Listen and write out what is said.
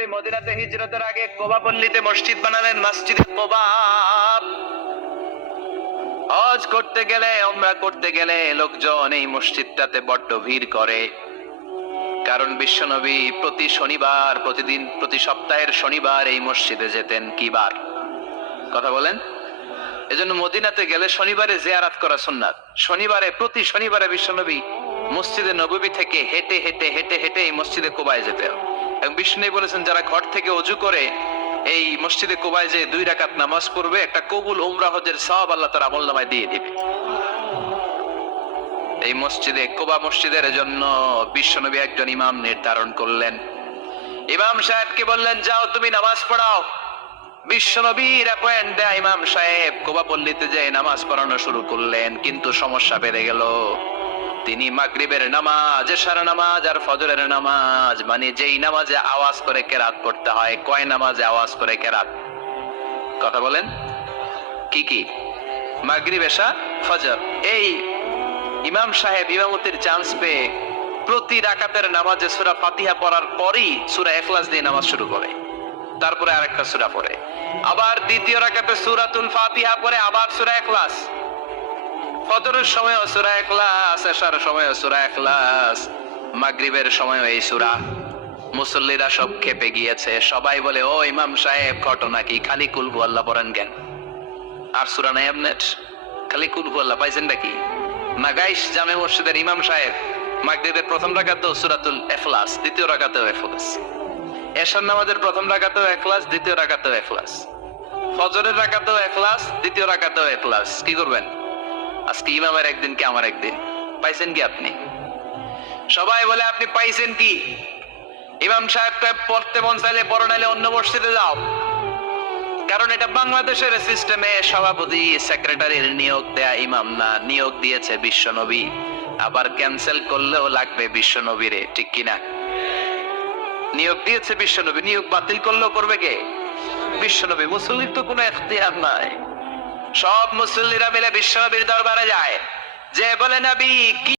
বিশ্বনবী মদিনাতে হিজরতের আগে কোবা পল্লীতে মসজিদ বানালেন, মসজিদে কোবা হজ করতে গেলে ওমরা করতে গেলে লোকজন এই মসজিদটাতে বড্ড ভিড় করে। কারণ বিশ্বনবী প্রতি শনিবার, প্রতিদিন, প্রতি সপ্তাহের শনিবার এই মসজিদে যেতেন কি বার? কথা বলেন? এজন্য মদিনাতে গেলে শনিবারে জেয়ারাত করা সুন্নাত। শনিবারে, প্রতি শনিবারে বিশ্বনবী মসজিদে নববী থেকে হেঁটে হেঁটে হেঁটে হেঁটে এই মসজিদে কোবায় যেতেন। এবং বিষ্ণু বলেছেন, যারা ঘর থেকে অজু করে, এই মসজিদে কোবায় যে দুই রাকাত নামাজ পড়বে, একটা কবুল উমরা হজের সব আল্লাহ তার আমল নামায় দিয়ে দিবে। এই মসজিদে, কোবা মসজিদের জন্য বিশ্বনবী একজন ইমাম নির্ধারণ করলেন। ইমাম সাহেবকে বললেন, যাও, তুমি নামাজ পড়াও। বিশ্বনবীর অ্যাপয়েন্ট দেয় ইমাম সাহেব কোবা পল্লীতে যে নামাজ পড়ানো শুরু করলেন, কিন্তু সমস্যা বেড়ে গেল। তিনি মাগরিবের নামাজ, এশার নামাজ আর ফজরের নামাজ মানে যেই নামাজে আওয়াজ করে কেরাত পড়তে হয়। কয় নামাজে আওয়াজ করে কেরাত? কথা বলেন। কি কি? মাগরিব, এশা, ফজর। এই ইমাম সাহেব ইমামতির চান্স পেয়ে প্রতি রাকাতের নামাজে সূরা ফাতিহা পড়ার পরই সুরা ইখলাস দিয়ে নামাজ শুরু করে। তারপরে আরেকটা সুরা পড়ে। আবার দ্বিতীয় রাকাতে সুরাতুল ফাতিহা পড়ে, আবার সুরা ইখলাস। ফজরের সময় সূরা ইখলাস, এশার সময় সূরা ইখলাস, মাগরিবের সময় এই সূরা। মুসল্লিরা সব খেপে গিয়েছে। সবাই বলে, ও ইমাম সাহেব ঘটনা কি খালি কুলহু আল্লাহ পড়েন কেন? আর সুরা নাই আপনার? খালি কুলহু আল্লাহ পাইছেন নাকি? নাগাইশ জামে মসজিদের ইমাম সাহেব, মাগরিবের প্রথম রাকাতেও সুরাতুল ইখলাস, দ্বিতীয় রাকাতেও ইখলাস। এশার নামাজের প্রথম রাকাতেও ইখলাস, দ্বিতীয় রাকাতেও ইখলাস। ফজরের রাকাতেও ইখলাস, দ্বিতীয় রাকাতেও ইখলাস। কি করবেন? আজকে ইমামের একদিন কি, আমার একদিন। পাইছেন কি আপনি? সবাই বলে, আপনি পাইছেন কি? ইমাম সাহেব পড়তে মন চাইলে পড়ো, নাইলে অন্য মসজিদে যাও। কারণ এটা বাংলাদেশের সিস্টেমে সভাপতি সেক্রেটারির নিয়োগ দেয়া ইমাম না। নিয়োগ দিয়েছে বিশ্বনবী। আবার ক্যান্সেল করলেও লাগবে বিশ্বনবীরে, ঠিক কিনা নিয়োগ দিয়েছে বিশ্বনবী। নিয়োগ বাতিল করলেও করবে কে? বিশ্বনবী। মুসল্লির তো কোনো এখতিয়ার নাই। সব মুসল্লিরা মিলে বিশ্বনবীর দরবারে যায়। যে বলে নবী